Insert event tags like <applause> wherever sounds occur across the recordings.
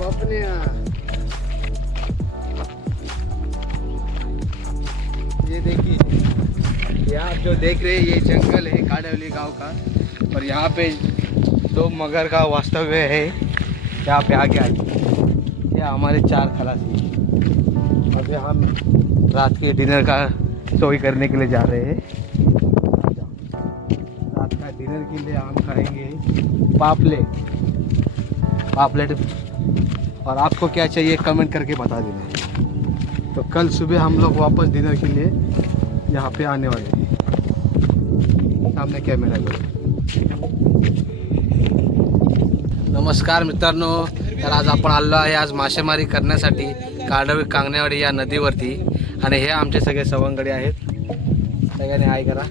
ये देखिए आप जो देख रहे हैं, ये जंगल है काड़वली गाँव का, और यहाँ पे दो मगर का वास्तव्य है, यहाँ पे आगे आइए। ये हमारे चार खलासी अभी हम रात के डिनर का सोई करने के लिए जा रहे हैं। रात का डिनर के लिए हम खाएँगे पापलेट। पापलेट और आपको क्या चाहिए कमेंट करके बता देना। तो कल सुबह हम लोग वापस डिनर के लिए यहाँ पे आने वाले हैं। सामने कॅमेरा करू नमस्कार मित्रांनो तर आज आपण आलो आहे आज मासेमारी करण्यासाठी काडवी कांगण्यावाडी या नदीवरती आणि हे आमचे सगळे सवंगडी आहेत. सगळ्यांनी आय करा.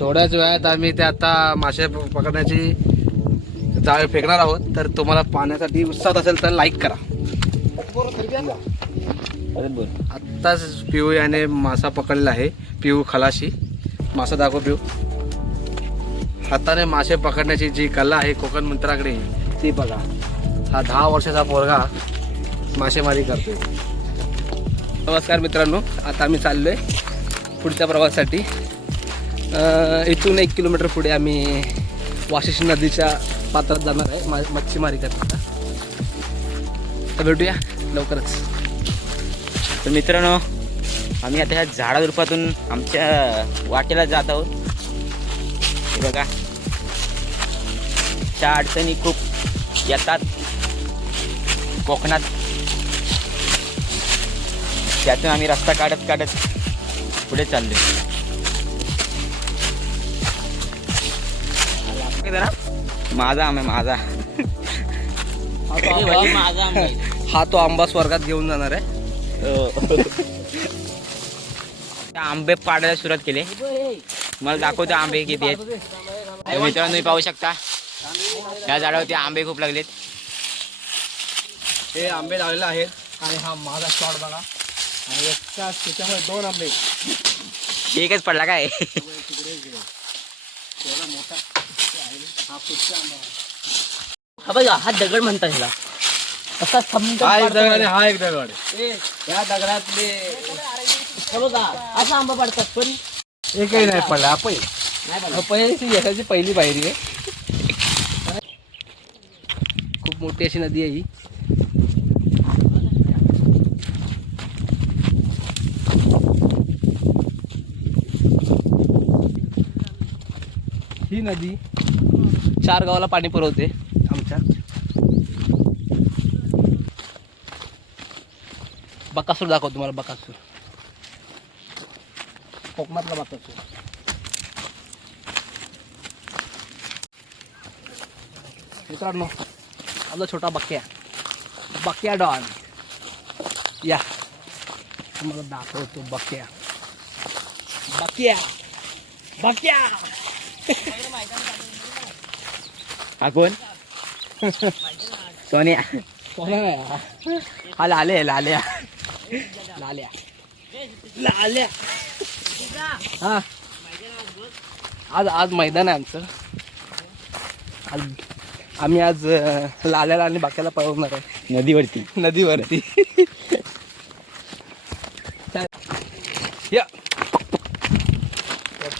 थोड्याच वेळात आम्ही ते आता मासे पकडण्याची जाळ फेकणार आहोत तर तुम्हाला पाहण्यासाठी उत्साह असेल तर लाईक करा. आत्ताच पिऊ याने मासा पकडलेला आहे पिऊ खलाशी. मासा दाखव पिऊ. हाताने मासे पकडण्याची जी कला आहे कोकण मंत्राकडे ती बघा. हा दहा वर्षाचा पोरगा मासेमारी करतोय. नमस्कार मित्रांनो आता आम्ही चाललोय पुढच्या प्रवासासाठी. इथून एक किलोमीटर पुढे आम्ही वाशिष्ठी नदीच्या पात्रात जाणार आहे मा मच्छीमारी करण्याचा तर भेटूया लवकरच. तर मित्रांनो आम्ही आता ह्या झाडाझुडपातून आमच्या वाटेला जात आहोत. हे बघा. त्या अडचणी खूप येतात. कोकणात. त्यातून आम्ही रस्ता काढत काढत पुढे चाललो माझा आंबा माझा. माझा हा तो आंबा स्वर्गात घेऊन जाणार आहे. त्या आंबे पाडायला सुरुवात केली. मला दाखवतो आंबे किती आहेत. तर मित्रांनो तुम्ही पाहू शकता. या झाडावरती आंबे खूप लागलेत. हे आंबे लावलेले आहेत आणि हा माझा शॉट बघा. आणि एका त्याच्यामध्ये दोन आंबे. एकच पडला काय एवढा मोठा हा बघा हा दगड म्हणतात ह्याला. असा थंब हा एक दगड आणि हा एक दगड या दगडातले बघा असा आंबा पडतात पण एकही नाही पडला आपण यशाची पहिली पायरी आहे. खूप मोठी अशी नदी आहे ही. ही नदी चार गावाला पाणी पुरवते. आमच्या? बकासूर दाखव तुम्हाला बकासूर. कोकणातला बकासूर. मित्रांनो आपला छोटा बक्या. बक्या डॉन. या. तुम्हाला दाखवतो बक्या. बक्या. बक्या. <laughs> हा कोण सोनिया कोणा नाही हा. लाले लाल्या लाल्या. लाल्या. हा. आज आज मैदान आहे आमचं. आज आम्ही आज लाल्याला आणि बाक्याला पळवणार आहे. नदीवरती. नदीवरती. या.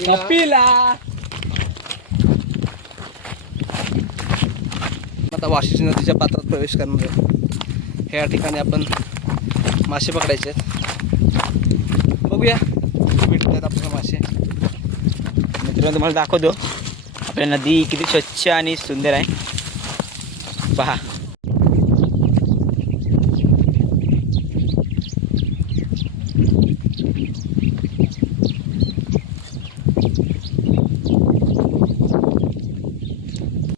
कपिला. आता वाशिष्ठी नदीच्या पात्रात प्रवेश करणार आहे. ह्या ठिकाणी आपण मासे पकडायचे आहेत. बघूया. भेटतात आपल्याला मासे. मित्रांनो तुम्हाला दाखवतो. आपल्या नदी किती स्वच्छ आणि सुंदर आहे. पहा.